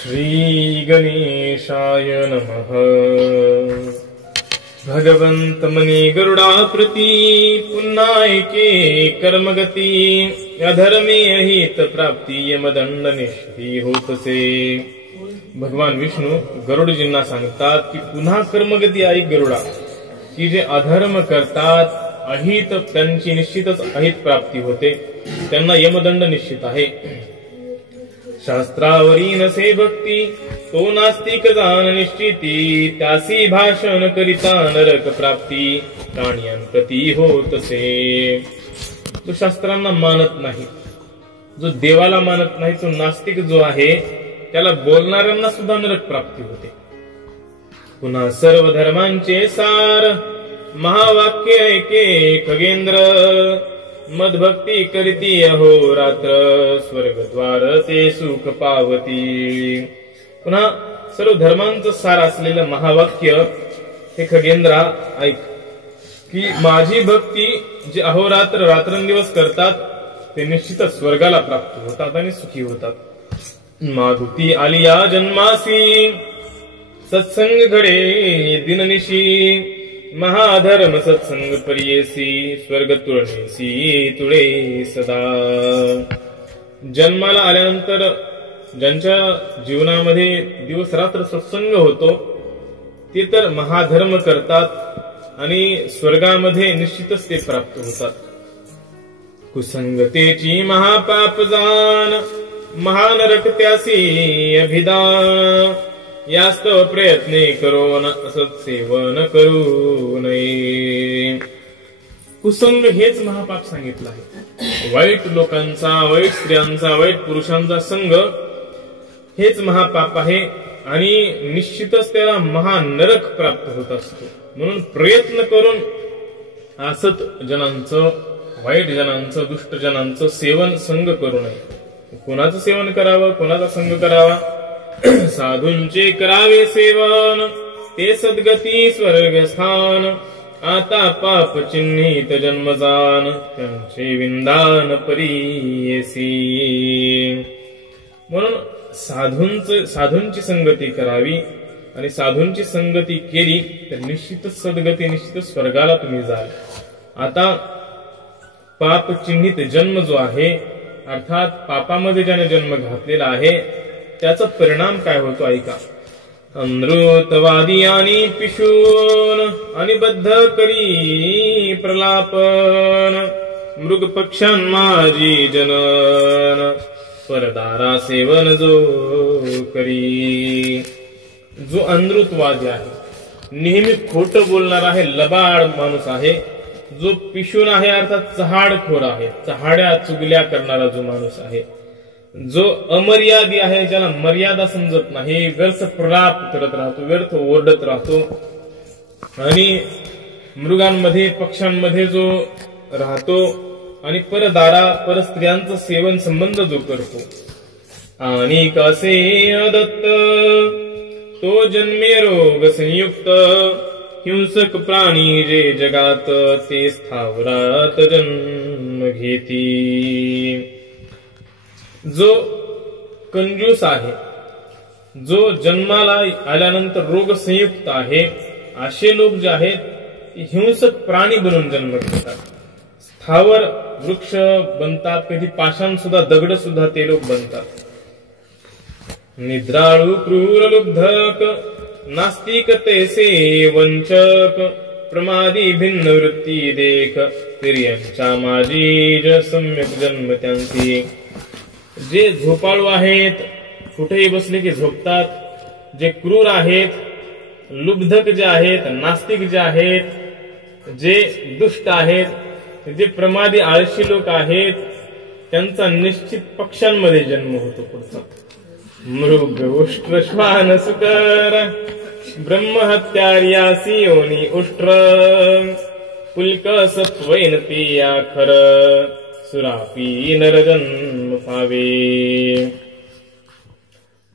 श्री गणेशाय नमः। भगवंत मनी गरुडाप्रती पुन्हा एके कर्मगती, अधर्मे अहित प्राप्ती यमदंड निष्ठी होतसे। भगवान विष्णू गरुडजींना सांगतात की पुन्हा कर्मगती ऐक गरुडा, की जे अधर्म करतात अहित त्यांची निश्चितच अहित प्राप्ती होते, त्यांना यमदंड निश्चित आहे। शास्त्रावरी नसे भक्ती तो नास्तिक जाण निश्चिती, त्यासी भाषण करिता नरक प्राप्ती प्राण्यांप्रती होतसे। जो शास्त्रांना मानत नाही, जो देवाला मानत नाही, तो नास्तिक जो आहे त्याला बोलणाऱ्यांना सुद्धा नरक प्राप्ती होते। पुन्हा सर्व धर्मांचे सार महावाक्य ऐके खगेंद्र, मदभक्ती करीती अहोरात्र स्वर्गद्वार ते सुख पावती। पुन्हा सर्व धर्मांचं सार असलेलं महावाक्य हे खगेंद्रा ऐक, की माझी भक्ती जे अहोरात्र रात्रंदिवस करतात ते निश्चितच स्वर्गाला प्राप्त होतात आणि सुखी होतात। मागुती आली या जन्मासी सत्संग घडे दिननिशी, महाधर्म सत्संग परियेसी स्वर्ग तुळणेसी तुळे सदा। जन्माला आल्यानंतर ज्यांच्या जीवनामध्ये दिवस रात्र सत्संग होतो ते तर महाधर्म करतात आणि स्वर्गामध्ये निश्चितच ते प्राप्त होतात। कुसंगतेची महापाप जाण महानरक त्यासी अभिदान, यास्तव प्रयत्ने करून असत सेवन करू नये। कुसंग हेच महापाप सांगितलं आहे। वाईट लोकांचा, वाईट स्त्रियांचा, वाईट पुरुषांचा संग हेच महापाप आहे आणि निश्चितच त्याला महानरक प्राप्त होत असतो। म्हणून प्रयत्न करून असत जनांचं, वाईट जनांचं, दुष्ट जनांचं सेवन संग करू नये। कोणाचं सेवन करावं, कोणाचा संग करावा? साधूंचे करावे सेवन ते सद्गती स्वर्गस्थान, आता पाप चिन्हित जन्मजान त्यांचे विंदान परियेसी। म्हणून साधूंची संगती करावी आणि साधूंची संगती केली तर निश्चितच सद्गती, निश्चितच स्वर्गाला तुम्ही जाल। आता पाप चिन्हित जन्म जो आहे, अर्थात पापामध्ये ज्याने जन्म घातलेला आहे त्याचा परिणाम काय होतो ऐका। अमृतवादी आणि पिशून आणि बद्ध करी प्रलापन, मृग पक्षां माझी जनन परदारा सेवन जो करी। जो अनृतवादी आहे, नेहमी खोटं बोलणार आहे, लबाड माणूस आहे, जो पिशून आहे अर्थात चहाडखोर आहे, चहाड्या चुगल्या करणारा जो माणूस आहे, जो अमर्यादी आहे, ज्याला मर्यादा समजत नाही, व्यर्थ प्रलाप करत राहतो, व्यर्थ ओरडत राहतो आणि मृगांमध्ये पक्ष्यांमध्ये जो राहतो आणि परदारा परस्त्रियांचं सेवन संबंध जो करतो। आणि कसे अदत्त तो जन्मे रोग संयुक्त, हिंसक प्राणी जे जगात ते स्थावरात जन्म घेती। जो कंजूस आहे, जो जन्माला आल्यानंतर रोग संयुक्त आहे, असे लोक जे आहेत हिंसक प्राणी बनून जन्म घेतात, स्थावर वृक्ष बनतात, कधी पाषाण सुद्धा, दगड सुद्धा ते लोक बनतात। निद्राळू क्रूर लुब्धक नास्तिक तैसे वंचक, प्रमादी भिन्न वृत्ती देख स्त्रियांच्या माझी ज सम्यक जन्म त्यांची। जे झोपाळू आहेत, कुठेही बसले की झोपतात, जे क्रूर आहेत, लुब्धक जे आहेत, नास्तिक जे आहेत, जे दुष्ट आहेत, जे प्रमादी आळशी लोक आहेत, त्यांचा निश्चित पक्षांमध्ये जन्म होतो पुढचा। मृग उष्ट्र श्वान सुकर ब्रह्महत्यार्यासी योनी उष्ट्र, पुलक सत्वैन पिया खर सुरापी नरजन्म पावे।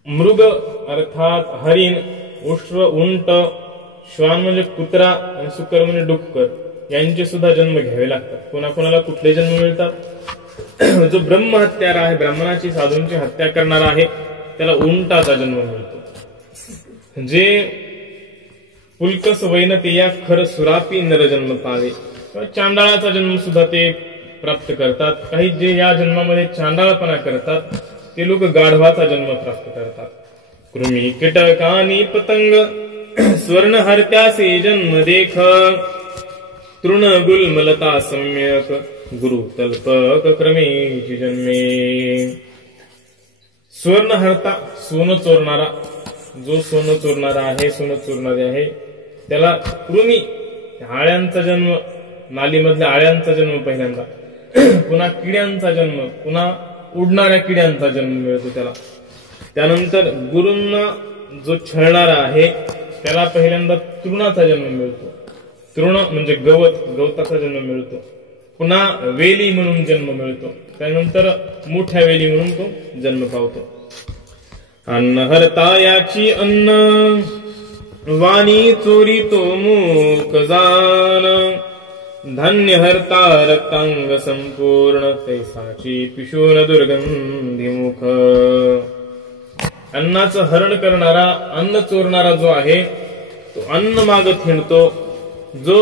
मृग अर्थात हरिण, उष्ट्र उंट, श्वान म्हणजे कुत्रा आणि सुकर म्हणजे डुक्कर, यांचे सुद्धा जन्म घ्यावे लागतात। कोणाकोणाला कुठले जन्म मिळतात? जो ब्रह्महत्यार आहे, ब्राह्मणाची साधूंची हत्या करणारा आहे, त्याला उंटाचा जन्म मिळतो. जे पुलकस वैनतेया खर सुरापी नर जन्म पावे, चांडाळाचा जन्म सुद्धा ते प्राप्त करतात. काही जे या जन्मामध्ये चांडाळपणा करतात ते लोक गाढवाचा जन्म प्राप्त करतात. कृमी कीटकानी पतंग स्वर्ण हरत्यासे जन्म देख, तृण गुलमलता सम्यक गुरु तल्पक क्रमेची जन्मे. स्वर्ण हरता सोनं चोरणारा, जो सोनं चोरणारा आहे, सोनं चोरणारे आहे त्याला कृमी आळ्यांचा जन्म, नालीमधल्या आळ्यांचा जन्म पहिल्यांदा, पुन्हा किड्यांचा जन्म, पुन्हा उडणाऱ्या किड्यांचा जन्म मिळतो त्याला. त्यानंतर गुरूंना जो छळणारा आहे त्याला पहिल्यांदा तृणाचा जन्म मिळतो. तृण म्हणजे गवत, गवताचा जन्म मिळतो. पुन्हा वेली म्हणून जन्म मिळतो. त्यानंतर मोठ्या वेली म्हणून तो जन्म पावतो. अन्न हरता याची अन्न, वाणी चोरी तो मूक जान, धान्य हरता रक्तांग संपूर्ण, तैसाची पिशून दुर्गंधी मुख. अन्नाचं हरण करणारा, अन्न चोरणारा जो आहे तो अन्न मागत हिंडतो. जो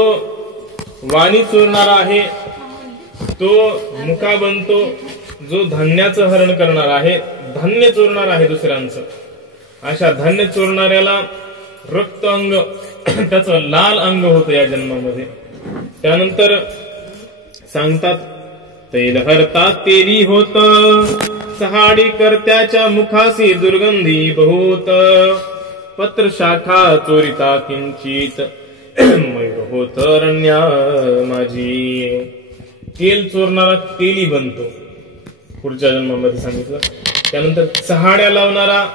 वाणी चोरणारा आहे तो मुका बनतो. जो धान्याचं हरण करणारा आहे, धान्य चोरणार आहे दुसऱ्यांचं, अशा धान्य चोरणाऱ्याला रक्त अंग, त्याचं लाल अंग होतं या जन्मामध्ये. त्यानंतर सांगतात तैल हरता तेली होत, सहाडी करत्याच्या मुखासी दुर्गंधी बहुत, पत्र शाखा चोरिता किंचित, मयूर होत रण्या माझी. तेल चोरणारा तेली बनतो पुढच्या जन्मामध्ये सांगितलं. त्यानंतर चहाड्या लावणारा,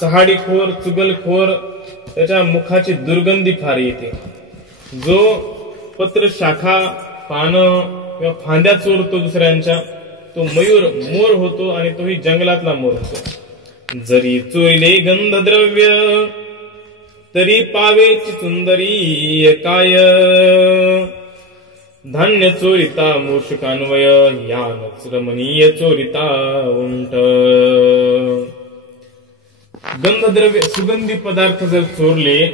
चहाडीखोर, चुगलखोर, त्याच्या मुखाची दुर्गंधी फार येते. जो पत्र शाखा, पानं किंवा फांद्या चोरतो दुसऱ्यांच्या तो मयूर, मोर होतो आणि तोही जंगलातला मोर होतो. जरी चोरिले गंधद्रव्य, तरी पावेची सुंदरी काय, धान्य चोरिता मूषकान्वय, यानच रमणीय चोरिता उंट. गंधद्रव्य, सुगंधी पदार्थ जर चोरले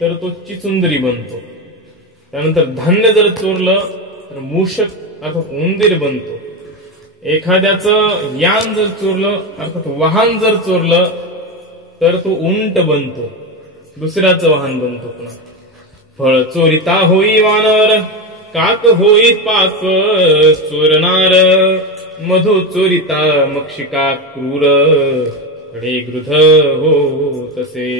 तर तो चिचुंदरी बनतो. त्यानंतर धान्य जर चोरलं तर मूषक अर्थात उंदीर बनतो. एखाद्याचं यान जर चोरलं अर्थात वाहन जर चोरलं तर तो उंट बनतो, दुसऱ्याचं वाहन बनतो. पुन्हा फळ चोरिता होई वानर, काक होई पाक चोरणार, मधु चोरिता मक्षिका क्रूर, कडे गृध हो तसे.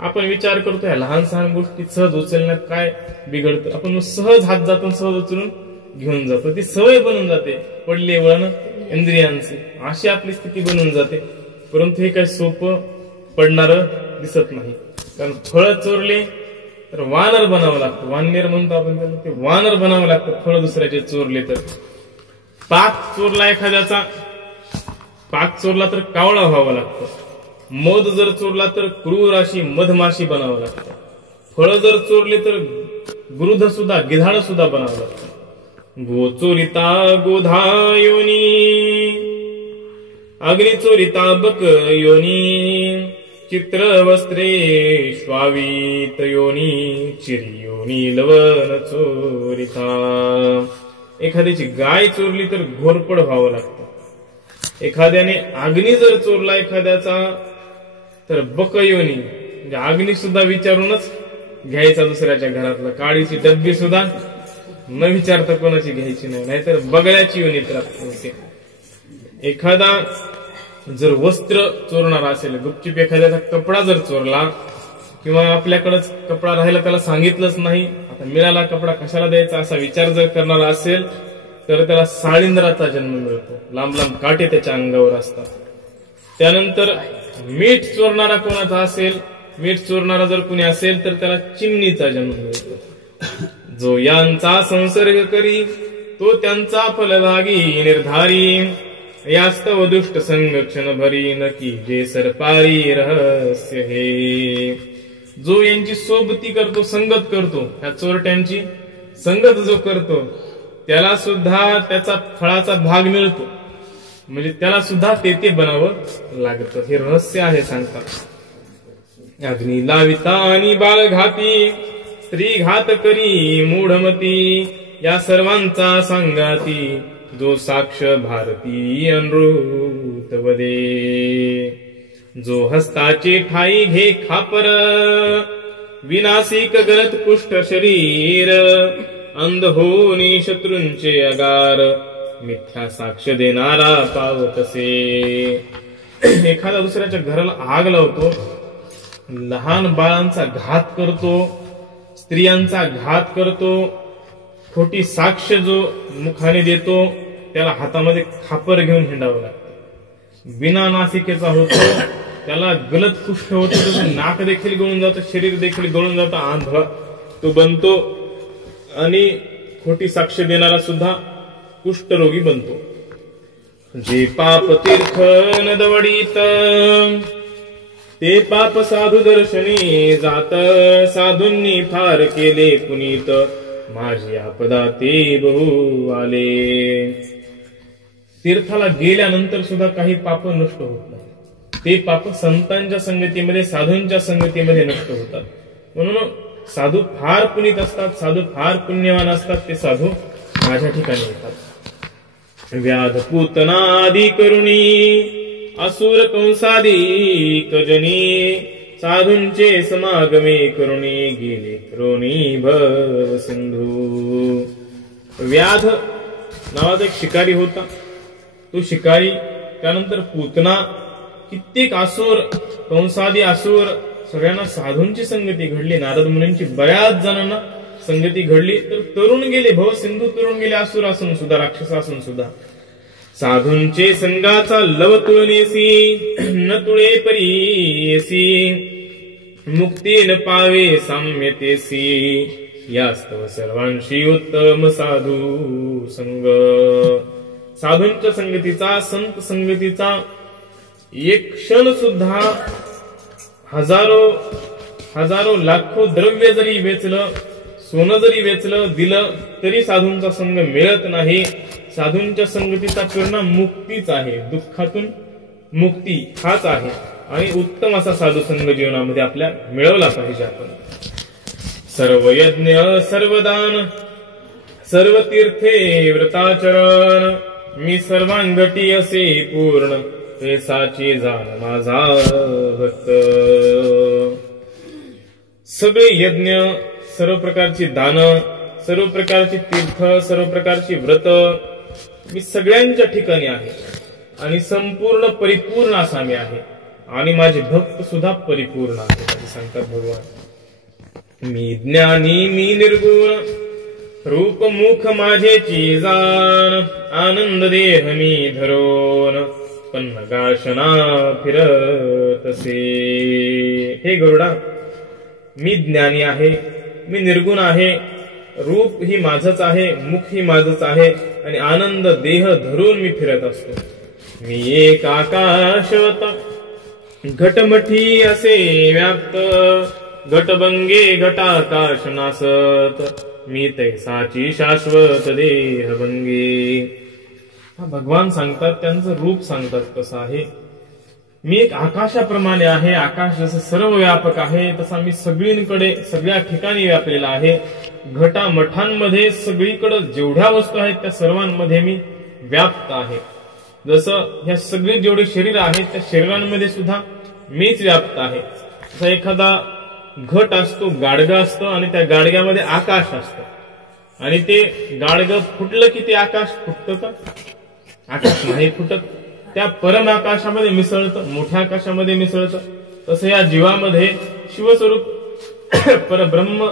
आपण विचार करतो या लहान सहान गोष्टी सहज उचलण्यात काय बिघडतं. आपण सहज हात जातो, सहज उचलून घेऊन जातो. ती सवय बनून जाते, पडले वळण इंद्रियांचे, अशी आपली स्थिती बनून जाते. परंतु हे काय सोपं पडणार दिसत नाही. कारण फळ चोरले तर वानर बनावं लागतं, वानर म्हणतो आपण त्याला, ते वानर बनावं लागतं फळ दुसऱ्याचे चोरले तर. पाक चोरला एखाद्याचा, पाक चोरला तर कावळा व्हावं लागतं. मध जर चोरला तर क्रूर अशी मधमाशी बनावं लागतं. फळ जर चोरले तर गृध सुद्धा, गिधाड सुद्धा बनावं लागतं. गो चोरिता गोधा योनी, अग्नि चोरिता बक योनी, चित्र वस्त्रे श्वावीत योनी, चिरी योनी लवण चोरिता. एखाद्याची गाय चोरली तर घोरपड व्हावं लागतं. एखाद्याने अग्नी जर चोरला एखाद्याचा तर बकयोनी, म्हणजे अग्नी सुद्धा विचारूनच घ्यायचा दुसऱ्याच्या घरातला. काळीची डब्बी सुद्धा न विचारता कोणाची घ्यायची नाही, नाहीतर बगळ्याची योनी प्राप्त होते. एखादा जर वस्त्र चोरणारा असेल, गुपचूप एखाद्याचा कपडा जर चोरला, किंवा आपल्याकडेच कपडा राहिला त्याला सांगितलंच नाही, आता मिळाला कपडा कशाला द्यायचा असा विचार जर करणारा असेल तर त्याला साळींद्राचा जन्म मिळतो. लांब लांब काटे त्याच्या अंगावर असतात. त्यानंतर मीठ चोरणारा कोणाचा असेल, मीठ चोरणारा जर कुणी असेल तर त्याला चिमणीचा जन्म मिळतो. जो यांचा संसर्ग करी तो त्यांचा फलभागी निर्धारी, यास्तव दुष्ट संग क्षण भरी, नकी जे सरपारी रहस्य हे. जो यांची सोबती करतो, संगत करतो, ह्या चोरट्यांची संगत जो करतो त्याला सुद्धा त्याचा फळाचा भाग मिळतो. म्हणजे त्याला सुद्धा ते बनावं लागतं. हे रहस्य आहे सांगतात. अग्नी लाविता आणि बाळ घाती, स्त्री घात करी मूढमती, या सर्वांचा सांगाती, जो साक्ष भारती अनृतवदे. जो हस्ताची ठाई घे खापर, विनाशिक गलत कुष्ठ शरीर, अंध होनी शत्रूंचे अगार, मिथ्या साक्ष देणारा पावतसे. एखादा दुसऱ्याच्या घराला आग लावतो, लहान बाळांचा घात करतो, स्त्रियांचा घात करतो, खोटी साक्ष जो मुखाने देतो त्याला हातामध्ये खापर घेऊन हिंडावं लागतं. बिना नासिकेचा होतो त्याला गलत कुष्ठ होतो, त्याचं नाक देखील गळून जातं, शरीर देखील गळून जातं, आंधळा तो बनतो आणि खोटी साक्ष देणारा सुद्धा कुष्ठरोगी बनतो. जे पाप तीर्थ न दवडीत, ते पाप साधू दर्शनी जात, साधूंनी फार केले पुनीत, माझी आपदा ते बहु आले. तीर्थाला गेल्यानंतर सुद्धा काही पाप नष्ट होत नाही. ते पाप संतांच्या संगतीमध्ये, साधूंच्या संगतीमध्ये नष्ट होतात. म्हणून साधू फार पुनीत असतात, साधू फार पुण्यवान असतात, ते साधू माझ्या ठिकाणी येतात. व्याध पूतनादी करुणी, असुर कंसादी कजनी, साधूंचे समागमे करुणी, गेले करुणी भव सिंधू. व्याध नावाचा एक शिकारी होता. तो शिकारी, त्यानंतर पूतना, कित्येक असुर, कंसादी असुर, सगळ्यांना साधूंची संगती घडली. नारद मुनींची बऱ्याच जणांना संगती घडली. तर तरुण गेले, भव सिंधू तरुण गेले, असुर असून सुद्धा, राक्षस असून सुद्धा. साधूंचे संगाचा लव तुळनेसी, न तुळे परीसी, मुक्ती न पावे साम्यतेसी, यास्तव सर्वांशी उत्तम साधू संग. साधूंच्या संगतीचा, संत संगतीचा एक क्षण सुद्धा हजारो लाखो द्रव्य जरी वेचलं, सोनं जरी वेचलं, दिलं तरी साधूंचा संग मिळत नाही. साधूंच्या संगतीचा परिणाम मुक्तीच आहे, दुःखातून मुक्ती हाच आहे. आणि उत्तम असा साधू संग जीवनामध्ये आपल्या मिळवला पाहिजे आपण. सर्व यज्ञ सर्व दान सर्व तीर्थे व्रताचरण, मी सर्वांगटी असे पूर्ण, पेसाची जाण माझा भक्त. सगळे यज्ञ, सर्व प्रकारची दान, सर्व प्रकारची तीर्थ, सर्व प्रकारची व्रत मी सगळ्यांच्या ठिकाणी आहे आणि संपूर्ण परिपूर्ण असा मी आहे. आणि माझे भक्त सुद्धा परिपूर्ण आहे असे सांगतात भगवान. मी ज्ञानी मी निर्गुण, रूप मुख माझेची जाण, आनंद देह मी धरोन, पन्नगाशना फिरतसे. हे गरुडा, मी ज्ञानी आहे, मी निर्गुण आहे, रूप ही माझच आहे, मुख ही माझच आहे आणि आनंद देह धरून मी फिरत असतो. मी एक आकाशवत घटमठी असे व्याप्त, घटभंगे घटाकाश नासत, मी तैसाची शाश्वत देहभंगे. भगवान सांगतात, त्यांचं रूप सांगतात कसं आहे. मी एक आकाशाप्रमाणे आहे, आकाश जसं सर्व व्यापक आहे तसा मी सगळीकडे, सगळ्या ठिकाणी व्यापलेला आहे. घटामठांमध्ये सगळीकडे जेवढ्या वस्तू आहेत त्या सर्वांमध्ये मी व्याप्त आहे. जसं ह्या सगळे जेवढे शरीर आहेत त्या शरीरांमध्ये सुद्धा मीच व्याप्त आहे. जसा एखादा घट असतो, गाडगा असतो आणि त्या गाडग्यामध्ये आकाश असतं आणि ते गाडगं फुटलं की ते आकाश फुटतं का? आकाश नाही फुटत. त्या परम आकाशामध्ये मिसळतं, मोठ्या आकाशामध्ये मिसळतं. तसं या जीवामध्ये शिवस्वरूप परब्रह्म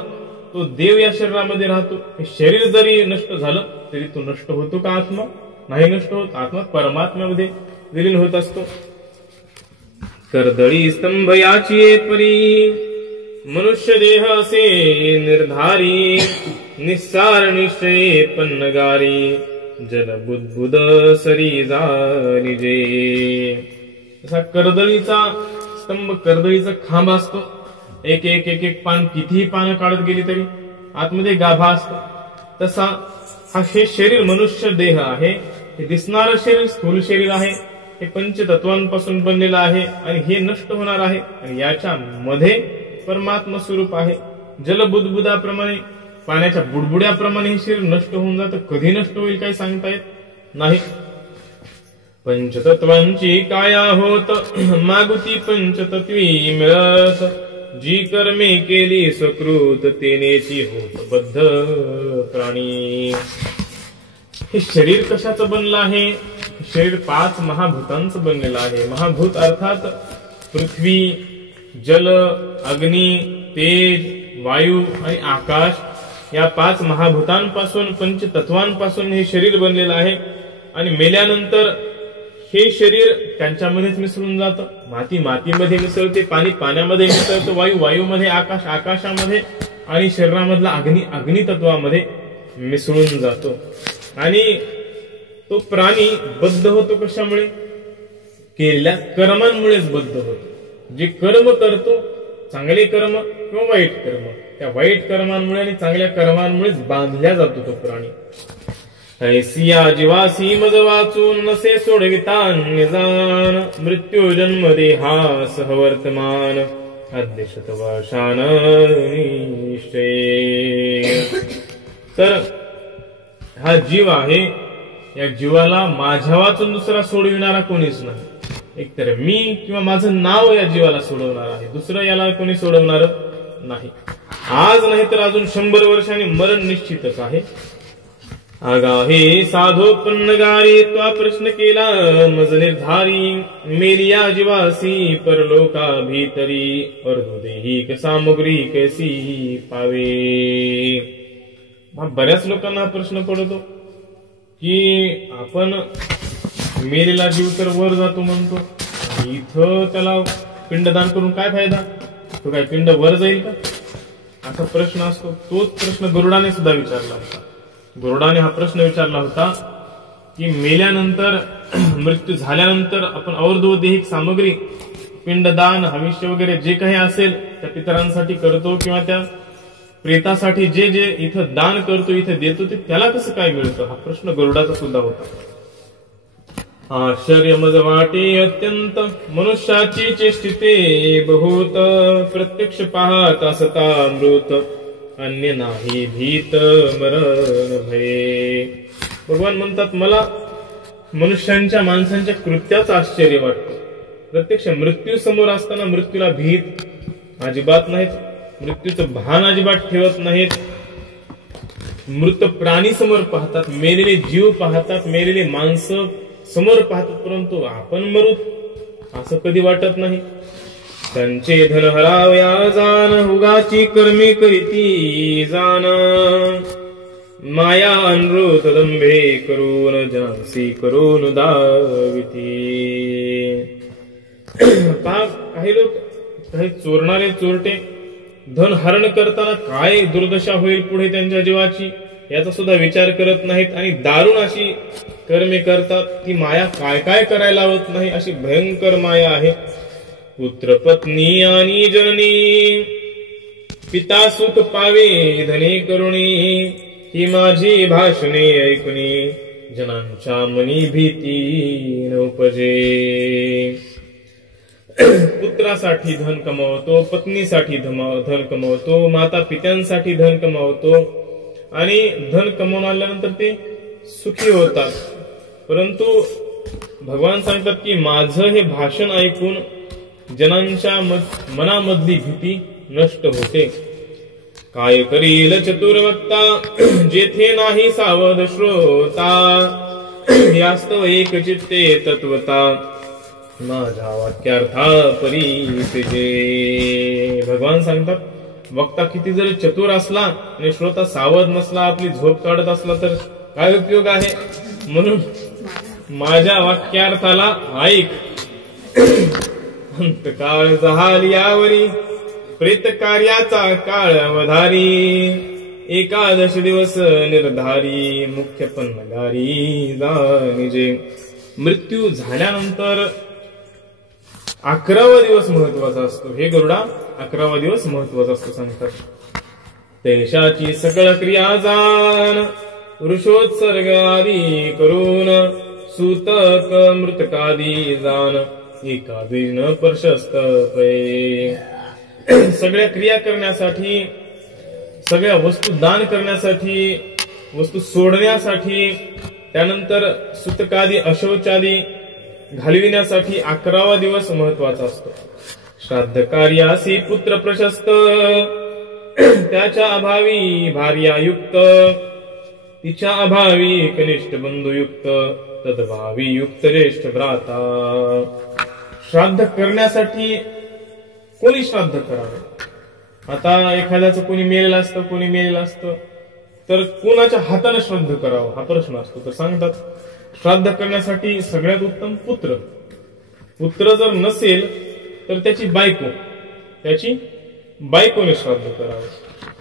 तो देव या शरीरामध्ये राहतो. हे शरीर जरी नष्ट झालं तरी तो नष्ट होतो का? आत्मा नाही नष्ट होत. आत्मा परमात्म्यामध्ये विलीन होत असतो. कर्दळी स्तंभ याची परी, मनुष्य देह असे निर्धारी, निस्सार निश्चये पन्नगारी, जल बुद्बुद सरी जानिजे. तसा कर्दळीचा स्तंभ, कर्दळीचा खांब असतो. एक एक एक एक पान, कितीही पानं काढत गेली तरी आतमध्ये गाभा असतो. तसा हा हे शरीर मनुष्य देह आहे. हे दिसणारं शरीर स्थूल शरीर आहे, हे पंचतत्वांपासून बनलेलं आहे आणि हे नष्ट होणार आहे आणि याच्या मध्ये परमात्मा स्वरूप आहे. जलबुदबुदाप्रमाणे, पाण्याच्या बुडबुड्याप्रमाणे हे शरीर नष्ट होऊन जातं. कधी नष्ट होईल काही सांगता येत नाही. पंचतत्वांची काया होत मागुती पंचतत्वी मिळत, जी कर्मे केली सकृत तेनेची होत बद्ध प्राणी. हे शरीर कशाचं बनलं आहे? शरीर 5 महाभूतांचं बनलेलं आहे. महाभूत अर्थात पृथ्वी, जल, अग्नी, तेज, वायू आणि आकाश या 5 महाभूतांपासून, पंचतत्वांपासून हे शरीर बनलेलं आहे. आणि मेल्यानंतर हे शरीर त्यांच्यामध्येच मिसळून जातं. माती मातीमध्ये मिसळते, पाणी पाण्यामध्ये मिसळतं, वायू वायूमध्ये, आकाश आकाशामध्ये आणि शरीरामधला अग्नी अग्नितत्वामध्ये मिसळून जातो. आणि तो प्राणी बद्ध होतो कशामुळे? केलेल्या कर्मांमुळेच बद्ध होतो. जे कर्म करतो, चांगले कर्म किंवा वाईट कर्म, त्या वाईट कर्मांमुळे आणि चांगल्या कर्मांमुळेच बांधल्या जातो तो प्राणी. ऐसिया जीवासी मज वाचून नसे सोडविता निजान, मृत्यू जन्म देहा सहवर्तमान अद्य शतवर्षान निश्चय. तर हा जीव आहे, या जीवाला माझ्या वाचून दुसरा सोडविणारा कोणीच नाही. एकतर मी किंवा माझं नाव या जीवाला सोडवणार आहे, दुसरं याला कोणी सोडवणार नाही. आज नाही तर अजून 100 वर्षांनी मरण निश्चितच आहे. आगाहे साधोपन्नगारी त्वा प्रश्न केला मज निर्धारी, मेलिया जीवासी परलोका भीतरी अर्धोदेहिक सामुग्री कैसी पावे. बऱ्याच लोकांना हा प्रश्न पडतो की आपण मेलेला जीव तर वर जातो म्हणतो, इथं त्याला पिंडदान करून काय फायदा? तो काय पिंड वर जाईल का? असा प्रश्न असतो. तोच प्रश्न गरुडाने सुद्धा विचारला होता. गरुडाने हा प्रश्न विचारला होता की मेल्यानंतर, मृत्यू झाल्यानंतर आपण और्ध्वदेहिक सामग्री, पिंडदान, हविष्य वगैरे जे काही असेल त्या पितरांसाठी करतो किंवा त्या प्रेतासाठी जे जे इथं दान करतो, इथं देतो, ते त्याला कसं काय मिळतं? हा प्रश्न गरुडाचा सुद्धा होता. आश्चर्य मज वाटे अत्यंत मनुष्याची चेष्टिते बहुत, प्रत्यक्ष पाहत असता मृत अन्य नाही भीत मरण भये. भगवान म्हणतात मला मनुष्यांच्या, माणसांच्या कृत्याचं आश्चर्य वाटतं. प्रत्यक्ष मृत्यू समोर असताना मृत्यूला भीत अजिबात नाहीत, मृत्यूचं भान अजिबात ठेवत नाहीत. मृत प्राणी समोर पाहतात, मेलेले जीव पाहतात, मेलेले माणसं समोर पाहतात, परंतु आपण मरू असं कधी वाटत नाही. त्यांचे धन हरावया जाण, उगाची कर्मे करीती जाण, माया अनुरूत दंभे करून जनांसी करून दाविती. काही लोक, काही चोरणारे चोरटे धन हरण करताना काय दुर्दशा होईल पुढे त्यांच्या जीवाची याचा सुद्धा विचार करत नाहीत आणि दारुण अशी कर्मे करतात. ती माया काय काय करायला लावत नाही, अशी भयंकर माया आहे. पुत्र पत्नी आणि जननी, पिता सुख पावे धने करुणी, ही माझी भाषणे ऐकुनी, जनांच्या मनी भीती न उपजे. पुत्रासाठी धन कमावतो, पत्नीसाठी धन कमावतो, माता पित्यांसाठी धन कमावतो आणि धन कमावून आल्यानंतर ते सुखी होतात. परंतु भगवान सांगतात की माझं हे भाषण ऐकून जनांच्या मनामधली भीती नष्ट होते. काय करील चतुर्वक्ता, जेथे नाही सावध श्रोता, यास्तव एक चित्ते तत्वता, माझ्या वाक्यार्था परिजे. भगवान सांगतात वक्ता किती जरी चतुर असला आणि श्रोता सावध नसला, आपली झोप काढत असला तर काय उपयोग आहे? म्हणून माझ्या वाक्यार्थाला ऐक. अंतकाळ जहाल यावरी, प्रेत कार्याचा काळ अवधारी, एकादश दिवस निर्धारी, मुख्य पन्नगारी जाणिजे. मृत्यू झाल्यानंतर 11वा दिवस महत्वाचा असतो. हे गरुडा 11वा दिवस महत्वाचा असतो सांगतात. देशाची सकळ क्रिया जाण, वृषोत्सर्ग आदी करून, सूतक मृतकादी जान एकादी न प्रशस्त पै. सगळ्या क्रिया करण्यासाठी, सगळ्या वस्तू दान करण्यासाठी, वस्तू सोडण्यासाठी, त्यानंतर सूतकादी अशौचादी घालविण्यासाठी 11वा दिवस महत्वाचा असतो. श्राद्ध कार्यासी पुत्र प्रशस्त, त्याच्या अभावी भार्यायुक्त, तिच्या अभावी कनिष्ठ बंधुयुक्त, तद्भावी युक्त ज्येष्ठ भ्राता. श्राद्ध करण्यासाठी कोणी श्राद्ध करावे? आता एखाद्याचं कोणी मेलेलं असतं, कोणी मेलेलं असतं, तर कोणाच्या हाताने श्राद्ध करावं हा प्रश्न असतो. तर सांगतात श्राद्ध करण्यासाठी सगळ्यात उत्तम पुत्र. पुत्र जर नसेल तर त्याची बायकोने श्राद्ध करावं.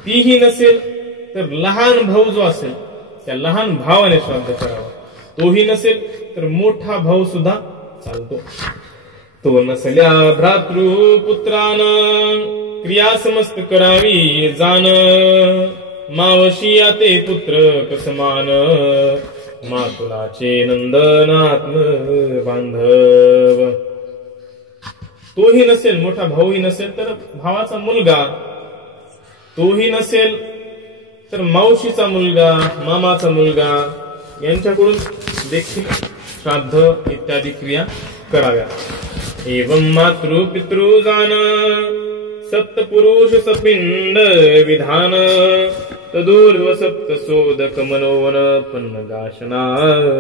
तीही नसेल तर लहान भाऊ जो असेल त्या लहान भावाने श्राद्ध करावं. तोही नसेल तर मोठा भाऊ सुद्धा चालतो. तो नसल्या भ्रातृपुत्रान क्रिया समस्त करावी जाण, मावशी ते पुत्र कसमान, मातुलाचे नंदनात्म बांधव. तोही नसेल, मोठा भाऊही नसेल तर भावाचा मुलगा, तोही नसेल तर मावशीचा मुलगा, मामाचा मुलगा, यांच्याकडून देखील श्राद्ध इत्यादी क्रिया कराव्या. एवं मातृ पितृ जान, सप्तपुरुष सपिंड विधान, तदूर्ध्व सप्त सोदक मनोवन पन्नगाशना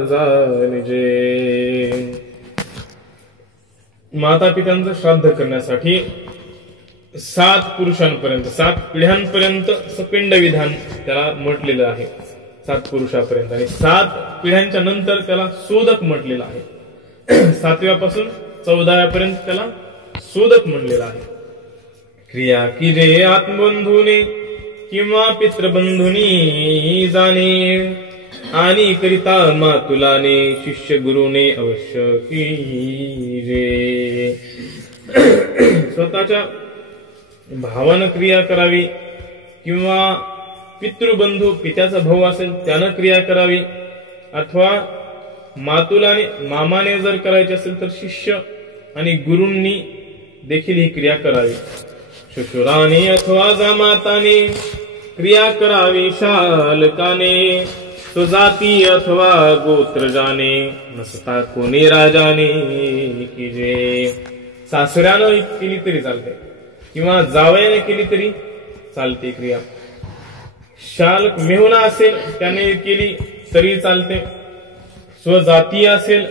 जानिजे. माता पित्यांचं श्राद्ध करण्यासाठी 7 पुरुषांपर्यंत, 7 पिढ्यांपर्यंत सपिंड विधान त्याला म्हटलेलं आहे. 7 पुरुषापर्यंत आणि 7 पिढ्यांच्या नंतर त्याला सोदक म्हटलेलं आहे. 7व्यापासून 14व्यापर्यंत त्याला सोदक म्हणलेलं आहे. क्रिया की जे आत्मबंधूने किंवा पितृबंधूनी जाणे, आणि करिता मातुलाने शिष्य गुरुने अवश्य कीजे. स्वतःच्या भावानं क्रिया करावी किंवा पितृबंधू, पित्याचा भाऊ असेल त्यानं क्रिया करावी, अथवा मातुलाने मामाने जर करायची असेल तर शिष्य आणि गुरूंनी देखील ही क्रिया करावी. शुशुराने अथवा जामाताने क्रिया करावी शालकाने, स्वजाती अथवा गोत्र जाने, नसता कोणी राजाने कीजे. सासऱ्यानं केली तरी चालते किंवा जावयाने केली तरी चालते क्रिया. शाल मेहुणा असेल त्याने केली तरी चालते, स्वजातीय असेल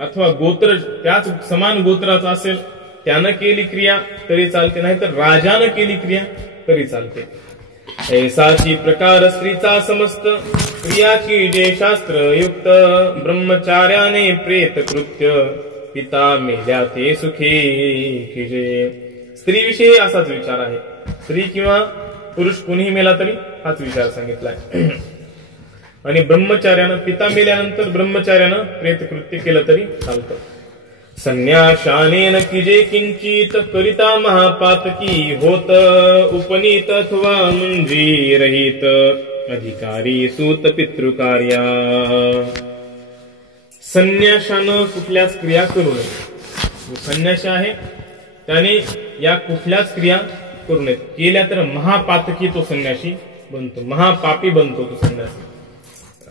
अथवा गोत्र त्याच समान गोत्राचा असेल त्यानं केली क्रिया तरी चालते, नाहीतर राजानं केली क्रिया तरी चालते. ऐसाची प्रकार स्त्रीचा समस्त, क्रिया की जे शास्त्र युक्त, ब्रह्मचार्याने प्रेत कृत्य, पिता मेल्या ते सुखी कीजे. स्त्रीविषयी असाच विचार आहे. स्त्री किंवा पुरुष कोणीही मेला तरी हाच विचार सांगितलाय. आणि ब्रह्मचार्यानं, पिता मेल्यानंतर ब्रह्मचार्यानं प्रेतकृत्य केलं तरी चालतं. संन्याशानेन कीजे किंचित, करिता महापातकी होत, उपनीत अथवा मुंजी रहित, अधिकारी सूत पितृकार्या. संन्याशानं कुठल्याच क्रिया करू नये. संन्याशी आहे त्याने या कुठल्याच क्रिया करू नयेत. केल्या तर महापातकी तो संन्यासी बनतो, महापापी बनतो तो संन्यासी.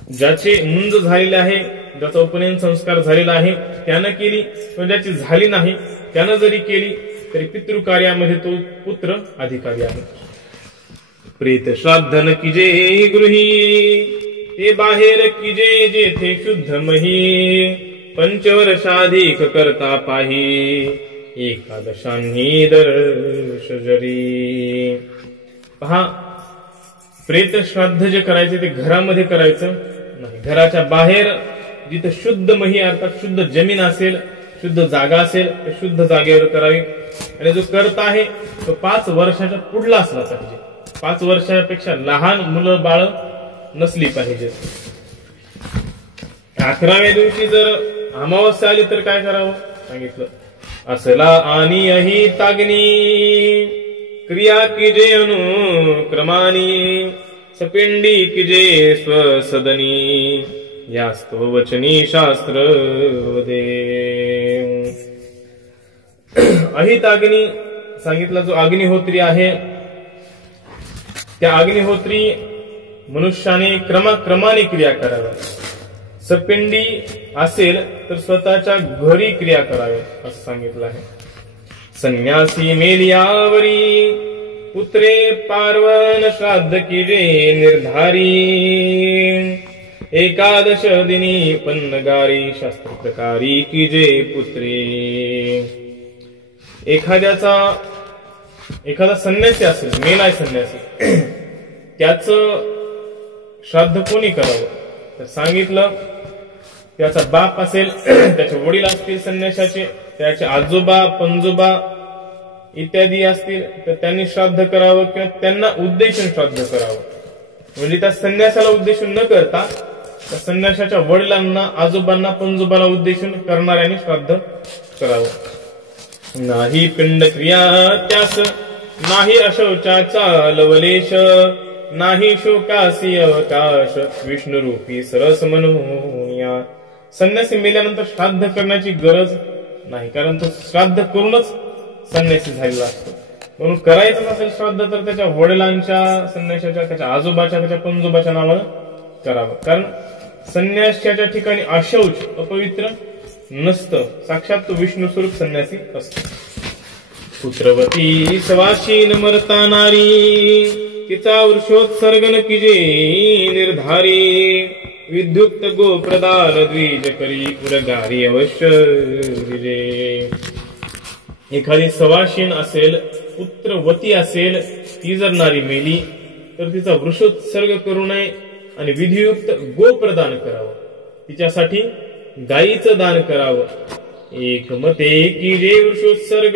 ज्याचे मुंज झालेले आहे, ज्याचा उपनयन संस्कार झालेला आहे त्यानं केली, किंवा ज्याची झाली नाही त्यानं जरी केली तरी पितृकार्यामध्ये तो पुत्र अधिकारी आहे. प्रेत श्राद्धन कीजे गृही, ते बाहेर कीजे जेथे शुद्ध मही, पंचवर्षाधिक करता पाही, एकादशांनी दर्श जरी. पहा, प्रेत श्राद्ध जे करायचे ते घरामध्ये करायचं नाही. घराच्या बाहेर जिथे शुद्ध मही अर्थात शुद्ध जमीन असेल, शुद्ध जागा असेल तर शुद्ध जागेवर करावी. आणि जो करता आहे तो 5 वर्षाच्या पुढला असला पाहिजे. 5 वर्षापेक्षा लहान मुलं बाळ नसली पाहिजेत. 11व्या दिवशी जर अमावस्या आली तर काय करावं सांगितलं. असला आणि अही ताग्नी, क्रिया कीजे अनुक्रमानी, सपिंडी कीजे स्वसदनी, यास्तव वचनी शास्त्र वदे. अहित अग्नी सांगितला जो अग्निहोत्री आहे, त्या अग्निहोत्री मनुष्याने क्रमाक्रमाने क्रिया कराव्या. सपिंडी असेल तर स्वतःच्या घरी क्रिया कराव्या असं सांगितलं आहे. संन्यासी मेलियावरी पुत्रे पार्वन श्राद्ध किजे निर्धारी. एकादश दिनी पन्नगारी शास्त्र प्रकारी किजे पुत्रे. एखादा संन्यासी असेल, मेलाय संन्यासी, त्याचं श्राद्ध कोणी करावं तर सांगितलं त्याचा बाप असेल, त्याचे वडील असतील संन्याशाचे, त्याचे आजोबा पणजोबा इत्यादी असतील तर त्यांनी श्राद्ध करावं किंवा त्यांना उद्देशून श्राद्ध करावं. म्हणजे त्या संन्यासाला उद्देशून न करता त्या संन्याशाच्या वडिलांना, आजोबांना, पणजोबाला उद्देशून करणाऱ्यांनी श्राद्ध करावं. नाही पिंड क्रिया त्यास, नाही अशौचाचा लवलेश, नाही शोकासी अवकाश, विष्णुरूपी सरस म्हणून. संन्यासी मेल्यानंतर श्राद्ध करण्याची गरज नाही, कारण तो श्राद्ध करूनच संन्यासी झालेला असतो. म्हणून करायचं नसेल श्राद्ध तर त्याच्या वडिलांच्या, संन्याशाच्या, त्याच्या आजोबाच्या, त्याच्या पणजोबाच्या नावानं करावं. कारण संन्यासाच्या ठिकाणी अशौच, अपवित्र नसतं, साक्षात तो विष्णू स्वरूप संन्यासी असतो. पुत्रवती सवाशीन मरता नारी, तिचा वृषोत्सर्ग न किजे निर्धारी. विद्युक्त गोप्रदान द्विज करी, पुरगारी अवश्य विजे. एखादी सवाशीन असेल, पुत्रवती असेल, ती जर नारी मेली तर तिचा वृषोत्सर्ग करू नये आणि विधियुक्त गोप्रदान करावं, तिच्यासाठी गायीचं दान करावं. एकमते की जे वृषोत्सर्ग,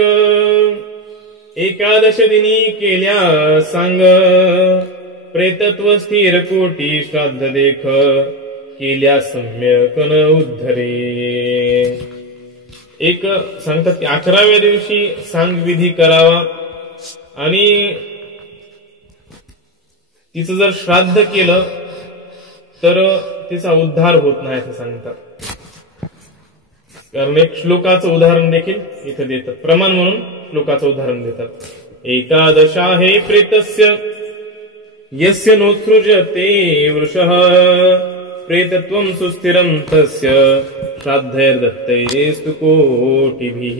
एकादश दिनी केल्या सांग. प्रेतत्व स्थिर कोटी श्राद्ध देख, केल्या सम्यक न उद्धरे. एक सांगतात की 11व्या दिवशी सांग विधी करावा आणि तिचं जर श्राद्ध केलं तर तिचा उद्धार होत नाही असं सांगतात. कारण एक श्लोकाचं उदाहरण देखील इथे देतात, प्रमाण म्हणून श्लोकाचं उदाहरण देतात. एकादशा हे प्रेतस्य यस्य नोत्सृजते वृषः, प्रेतत्वं सुस्थिरं तस्य श्राद्धैर्दत्तैस्तु कोटिभिः.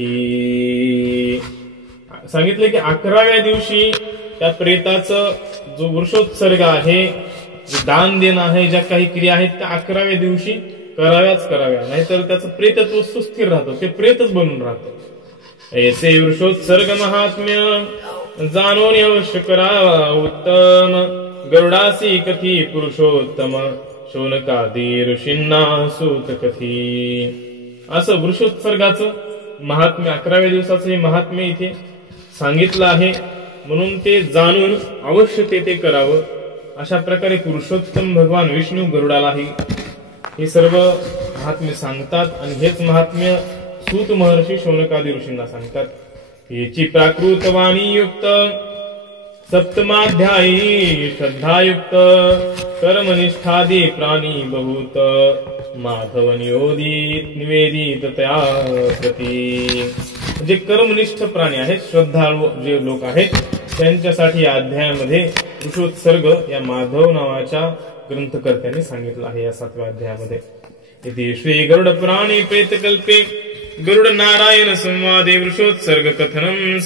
सांगितलं की 11व्या दिवशी त्या प्रेताचं जो वृषोत्सर्ग आहे, जे दान देणं आहे, ज्या काही क्रिया आहेत त्या 11व्या दिवशी कराव्याच कराव्या, नाहीतर त्याचं प्रेतत्व सुस्थिर राहतं, ते प्रेतच बनून राहतं. ऐसे वृषोत्सर्ग महात्म्य जाणून अवश्य करावा उत्तम. गरुडासी कथी पुरुषोत्तम, शौनकादी ऋषींना सूत कथी. असं वृषोत्सर्गाचं महात्म्य, 11व्या दिवसाचं हे महात्म्य इथे सांगितलं आहे. म्हणून ते जाणून अवश्य ते करावं. अशा प्रकारे पुरुषोत्तम भगवान विष्णू गरुडालाही हे सर्व महात्म्य सांगतात आणि हेच महात्म्य सूत महर्षी शौनकादी ऋषींना सांगतात. याची प्राकृत वाणी युक्त सप्तमाध्यायी श्रद्धायुक्त, कर्मनिष्ठादी प्राणी बहुत, माधव नियोदित निवेदित त्या प्रती. जे कर्मनिष्ठ प्राणी आहेत, श्रद्धाळू जे लोक आहेत, त्यांच्यासाठी या अध्यायामध्ये वृषोत्सर्ग या माधव नावाच्या ग्रंथकर्त्यांनी सांगितलं आहे या 7व्या अध्यायामध्ये. इति श्री गरुड पुराणे प्रेतकल्पे गरुड नारायण संवादे वृषोत्सर्ग कथनम